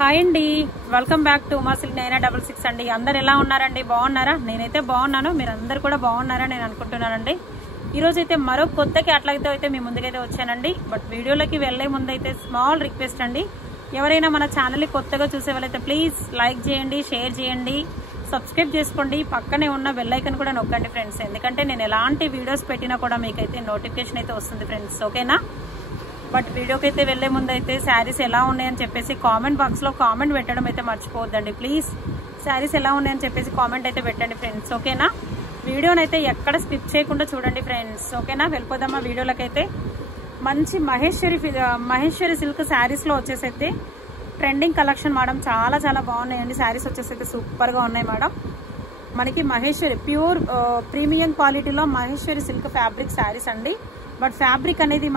Hi అండి, welcome back to మా silk 966 అండి. అందరు ఎలా ఉన్నారండి? బాగున్నారా? నేనైతే బాగున్నాను, మీరు అందరు కూడా బాగున్నారా నేను అనుకుంటున్నానండి. ఈరోజు అయితే మరో కొత్త క్యాటలాగ్తో అయితే మీ ముందుకైతే వచ్చానండి. బట్ వీడియోలోకి వెళ్లే ముందు అయితే స్మాల్ రిక్వెస్ట్ అండి, ఎవరైనా మన ఛానల్ని కొత్తగా చూసే వాళ్ళైతే ప్లీజ్ లైక్ చేయండి, షేర్ చేయండి, సబ్స్క్రైబ్ చేసుకోండి, పక్కనే ఉన్న బెల్ ఐకాన్ కూడా నొక్కండి ఫ్రెండ్స్. ఎందుకంటే నేను ఎలాంటి వీడియోస్ పెట్టినా కూడా మీకైతే నోటిఫికేషన్ అయితే వస్తుంది ఫ్రెండ్స్, ఓకేనా? బట్ వీడియోకి అయితే వెళ్లే ముందు అయితే శారీస్ ఎలా ఉన్నాయని చెప్పేసి కామెంట్ బాక్స్ లో కామెంట్ పెట్టడం అయితే మర్చిపోవద్దండి ప్లీజ్. శారీస్ ఎలా ఉన్నాయని చెప్పేసి కామెంట్ అయితే పెట్టండి ఫ్రెండ్స్, ఓకేనా? వీడియోని అయితే ఎక్కడ స్కిప్ చేయకుండా చూడండి ఫ్రెండ్స్, ఓకేనా? వెళ్ళిపోదామా వీడియోలకైతే. మంచి మహేశ్వరి సిల్క్ శారీస్ లో వచ్చేసి అయితే ట్రెండింగ్ కలెక్షన్ మేడం, చాలా చాలా బాగున్నాయండి. శారీస్ వచ్చేసి అయితే సూపర్ గా ఉన్నాయి మేడం. మనకి మహేశ్వరి ప్యూర్ ప్రీమియం క్వాలిటీలో మహేశ్వరి సిల్క్ ఫ్యాబ్రిక్ శారీస్ అండి. బట్ ఫ్యాబ్రిక్ అనేది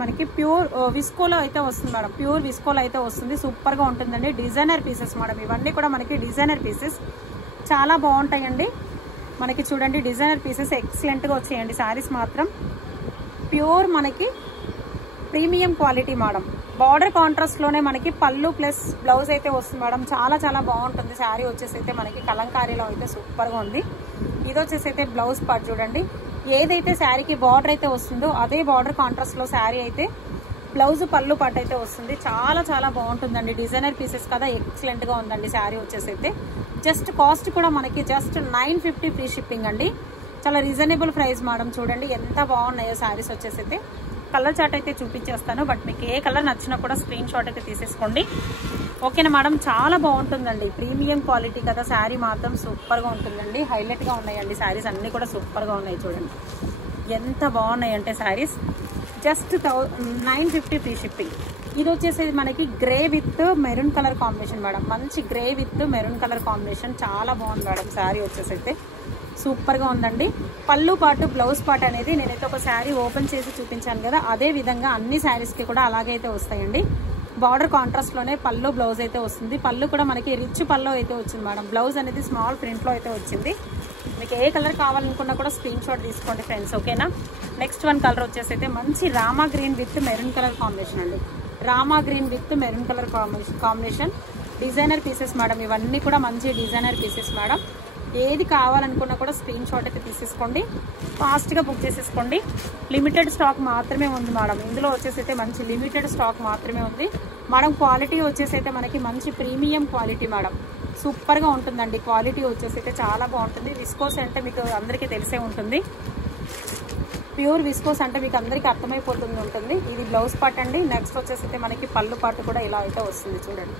మనకి ప్యూర్ విస్కోలో అయితే వస్తుంది మేడం. ప్యూర్ విస్కోలో అయితే వస్తుంది, సూపర్ గా ఉంటుందండి. డిజైనర్ పీసెస్ మేడం, ఇవన్నీ కూడా మనకి డిజైనర్ పీసెస్ చాలా బాగుంటాయండి. మనకి చూడండి డిజైనర్ పీసెస్ ఎక్సలెంట్ గా వచ్చాయండి. శారీస్ మాత్రం ప్యూర్ మనకి premium quality madam. Border contrast లోనే మనకి పళ్ళు ప్లస్ బ్లౌజ్ అయితే వస్తుంది మేడం. చాలా చాలా బాగుంటుంది శారీ వచ్చేసి అయితే మనకి కలంకారీలో అయితే సూపర్ గా ఉంది. ఇది వచ్చేసి అయితే బ్లౌజ్ పార్ట్ చూడండి, ఏదైతే శారీకి బార్డర్ అయితే వస్తుందో అదే బార్డర్ కాంట్రాస్ట్ లో శారీ అయితే బ్లౌజ్ పళ్ళు పార్ట్ అయితే వస్తుంది. చాలా చాలా బాగుంటుందండి. డిజైనర్ పీసెస్ కదా, ఎక్సలెంట్ గా ఉందండి శారీ వచ్చేసి అయితే. జస్ట్ కాస్ట్ కూడా మనకి జస్ట్ 950 ఫ్రీ షిప్పింగ్ అండి. చాలా రీజనబుల్ ప్రైస్ మేడం. చూడండి ఎంత బాగున్నాయో శారీస్ వచ్చేసి అయితే. కలర్ చార్ట్ అయితే చూపించేస్తాను, బట్ మీకు ఏ కలర్ నచ్చినా కూడా స్క్రీన్ షాట్ అయితే తీసేసుకోండి, ఓకేనా మేడం? చాలా బాగుంటుందండి, ప్రీమియం క్వాలిటీ కదా. శారీ మాత్రం సూపర్ గా ఉంటుందండి. హైలైట్ గా ఉన్నాయండి శారీస్ అన్ని కూడా సూపర్ గా ఉన్నాయి. చూడండి ఎంత బాగున్నాయి అంటే శారీస్. Just 950 free shipping. ఇది వచ్చేసి మనకి grey with maroon colour combination madam. మంచి grey with maroon colour combination, చాలా బాగుంది మేడం. శారీ వచ్చేసి అయితే సూపర్ గా ఉందండి. పళ్ళు పాటు బ్లౌజ్ పార్ట్ అనేది నేనైతే ఒక శారీ ఓపెన్ చేసి చూపించాను కదా, అదే విధంగా అన్ని శారీస్ కి కూడా అలాగైతే వస్తాయండి. బార్డర్ కాంట్రాస్ట్ లోనే పళ్ళు బ్లౌజ్ అయితే వస్తుంది. పళ్ళు కూడా మనకి రిచ్ పళ్ళు అయితే వచ్చింది మేడం. బ్లౌజ్ అనేది స్మాల్ ప్రింట్ లో అయితే వచ్చింది. మీకు ఏ కలర్ కావాలనుకున్నా కూడా స్క్రీన్ షాట్ తీసుకోండి ఫ్రెండ్స్, ఓకేనా? నెక్స్ట్ వన్ కలర్ వచ్చేసి అయితే మంచి Rama green with maroon colour combination అండి. Rama green with maroon colour combination. Designer pieces madam, ఇవన్నీ కూడా మంచి డిజైనర్ పీసెస్ మేడం. ఏది కావాలనుకున్నా కూడా స్క్రీన్ షాట్ అయితే తీసేసుకోండి, ఫాస్ట్ గా బుక్ చేసేసుకోండి. లిమిటెడ్ స్టాక్ మాత్రమే ఉంది మేడం. ఇందులో వచ్చేసి అయితే మంచి లిమిటెడ్ స్టాక్ మాత్రమే ఉంది మేడం. క్వాలిటీ వచ్చేసి అయితే మనకి మంచి ప్రీమియం క్వాలిటీ మేడం. సూపర్ గా ఉంటుందండి. క్వాలిటీ వచ్చేసి అయితే చాలా బాగుంటుంది. విస్కోస్ అంటే మీకు అందరికీ తెలిసే ఉంటుంది. ప్యూర్ విస్కోస్ అంటే మీకు అందరికీ అర్థమైపోతుంది ఉంటుంది. ఇది బ్లౌజ్ పార్ట్ అండి. నెక్స్ట్ వచ్చేసి అయితే మనకి పళ్ళు పార్ట్ కూడా ఇలా అయితే వస్తుంది. చూడండి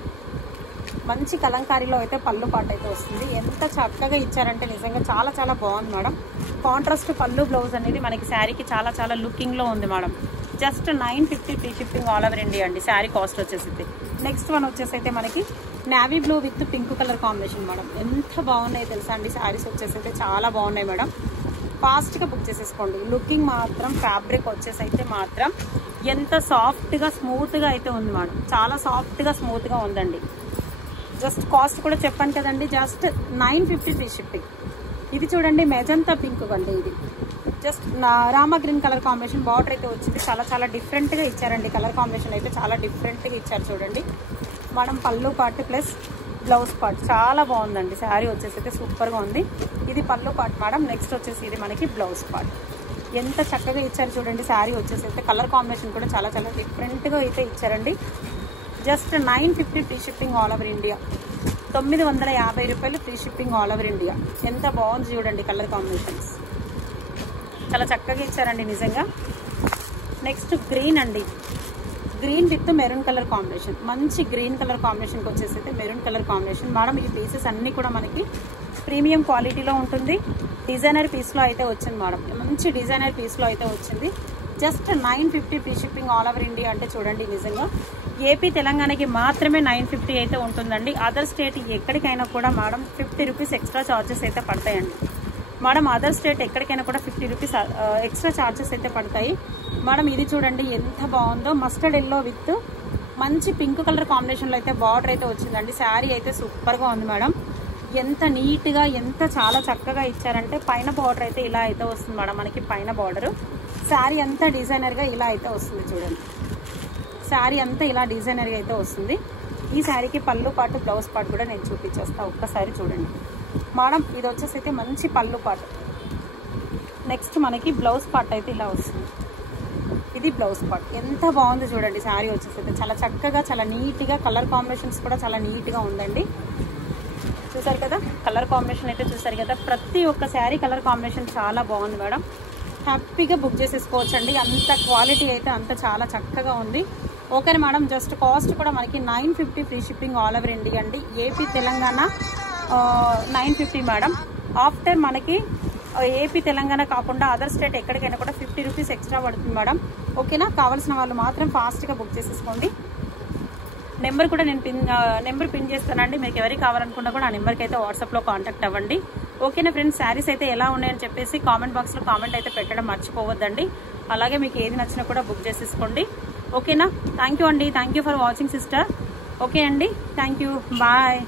మంచి కలంకారీలో అయితే పళ్ళు పార్ట్ అయితే వస్తుంది. ఎంత చక్కగా ఇచ్చారంటే నిజంగా చాలా చాలా బాగుంది మేడం. కాంట్రాస్ట్ పళ్ళు బ్లౌజ్ అనేది మనకి శారీకి చాలా చాలా లుకింగ్ లో ఉంది madam. Just 950 free shipping all over India అండి. శారీ కాస్ట్ వచ్చేసి. నెక్స్ట్ వన్ వచ్చేసి అయితే మనకి navy blue with pink colour combination madam. ఎంత బాగున్నాయి తెలుసా అండి శారీస్ వచ్చేసి అయితే, చాలా బాగున్నాయి మేడం. ఫాస్ట్ గా బుక్ చేసేసుకోండి. లుకింగ్ మాత్రం ఫ్యాబ్రిక్ వచ్చేసి అయితే మాత్రం ఎంత సాఫ్ట్ గా స్మూత్ గా అయితే ఉంది మేడం. చాలా సాఫ్ట్ గా స్మూత్ గా ఉందండి. జస్ట్ కాస్ట్ కూడా చెప్పాను కదండి, జస్ట్ 950 ఫ్రీ షిప్పింగ్. ఇది చూడండి మెజంతా పింక్ అండి. ఇది just Rama green colour combination. Border అయితే వచ్చింది, చాలా చాలా డిఫరెంట్ గా ఇచ్చారండి. కలర్ కాంబినేషన్ అయితే చాలా డిఫరెంట్ గా ఇచ్చారు. చూడండి మేడం పళ్ళు పార్ట్ ప్లస్ బ్లౌజ్ పార్ట్ చాలా బాగుందండి. శారీ వచ్చేసి అయితే సూపర్ గా ఉంది. ఇది పళ్ళు పార్ట్ మేడం. నెక్స్ట్ వచ్చేసి ఇది మనకి బ్లౌజ్ పార్ట్. ఎంత చక్కగా ఇచ్చారు చూడండి. శారీ వచ్చేసి అయితే కలర్ కాంబినేషన్ కూడా చాలా చాలా డిఫరెంట్ గా అయితే ఇచ్చారండి. Just 950 free shipping all over India. 950 రూపాయలు free shipping all over India. ఎంత బాగుంది చూడండి కలర్ కాంబినేషన్స్, చాలా చక్కగా ఇచ్చారండి నిజంగా. నెక్స్ట్ గ్రీన్ అండి. Green with maroon colour combination. మంచి గ్రీన్ కలర్ కాంబినేషన్కి వచ్చేసి అయితే మెరూన్ కలర్ కాంబినేషన్ మేడం. ఈ పీసెస్ అన్ని కూడా మనకి ప్రీమియం క్వాలిటీలో ఉంటుంది. డిజైనర్ పీస్లో అయితే వచ్చింది మేడం. మంచి డిజైనర్ పీస్లో అయితే వచ్చింది. Just 950 free shipping all over India అంటే చూడండి నిజంగా ఏపీ తెలంగాణకి మాత్రమే 950 అయితే ఉంటుందండి. అదర్ స్టేట్ ఎక్కడికైనా కూడా మేడం 50 రూపీస్ ఎక్స్ట్రా ఛార్జెస్ అయితే పడతాయండి మేడం. అదర్ స్టేట్ ఎక్కడికైనా కూడా 50 రూపీస్ ఎక్స్ట్రా ఛార్జెస్ అయితే పడతాయి మేడం. ఇది చూడండి ఎంత బాగుందో, మస్టర్డ్ ఎల్లో విత్ మంచి పింక్ కలర్ కాంబినేషన్లో అయితే బార్డర్ అయితే వచ్చిందండి. శారీ అయితే సూపర్గా ఉంది మేడం. ఎంత నీట్గా ఎంత చాలా చక్కగా ఇచ్చారంటే పైన బార్డర్ అయితే ఇలా అయితే వస్తుంది మేడం. మనకి పైన బార్డర్ శారీ అంతా డిజైనర్గా ఇలా అయితే వస్తుంది చూడండి. శారీ అంతా ఇలా డిజైనర్గా అయితే వస్తుంది. ఈ శారీకి పళ్ళు పాటు బ్లౌజ్ పార్ట్ కూడా నేను చూపించేస్తా, ఒక్కసారి చూడండి మేడం. ఇది వచ్చేసి అయితే మంచి పళ్ళు పాటు. నెక్స్ట్ మనకి బ్లౌజ్ పార్ట్ అయితే ఇలా వస్తుంది. ఇది బ్లౌజ్ పార్ట్. ఎంత బాగుంది చూడండి శారీ వచ్చేసి అయితే. చాలా చక్కగా, చాలా నీట్గా, కలర్ కాంబినేషన్స్ కూడా చాలా నీట్గా ఉందండి. చూసారు కదా కలర్ కాంబినేషన్ అయితే, చూసారు కదా. ప్రతి ఒక్క శారీ కలర్ కాంబినేషన్ చాలా బాగుంది మేడం. హ్యాపీగా బుక్ చేసేసుకోవచ్చు అండి. అంత క్వాలిటీ అయితే అంత చాలా చక్కగా ఉంది. Okay madam. జస్ట్ కాస్ట్ కూడా మనకి 950 free shipping all over India అండి. AP Telangana 950 madam. ఆఫ్టర్ మనకి ఏపీ తెలంగాణ కాకుండా అదర్ స్టేట్ ఎక్కడికైనా కూడా 50 రూపీస్ ఎక్స్ట్రా పడుతుంది మేడం. ఓకేనా. కావాల్సిన వాళ్ళు మాత్రం ఫాస్ట్గా బుక్ చేసేసుకోండి. నెంబర్ కూడా నేను నెంబర్ పిన్ చేస్తానండి. మీకు ఎవరికి కావాలనుకున్నా కూడా ఆ నెంబర్కి అయితే వాట్సాప్లో కాంటాక్ట్ అవ్వండి. ఓకేనా ఫ్రెండ్స్. శారీస్ అయితే ఎలా ఉన్నాయని చెప్పేసి కామెంట్ బాక్స్లో కామెంట్ అయితే పెట్టడం మర్చిపోవద్దండి. అలాగే మీకు ఏది నచ్చినా కూడా బుక్ చేసేసుకోండి. ఓకేనా. థ్యాంక్ యూ అండి. Thank you for watching sister. Okay అండి. Thank you. బాయ్.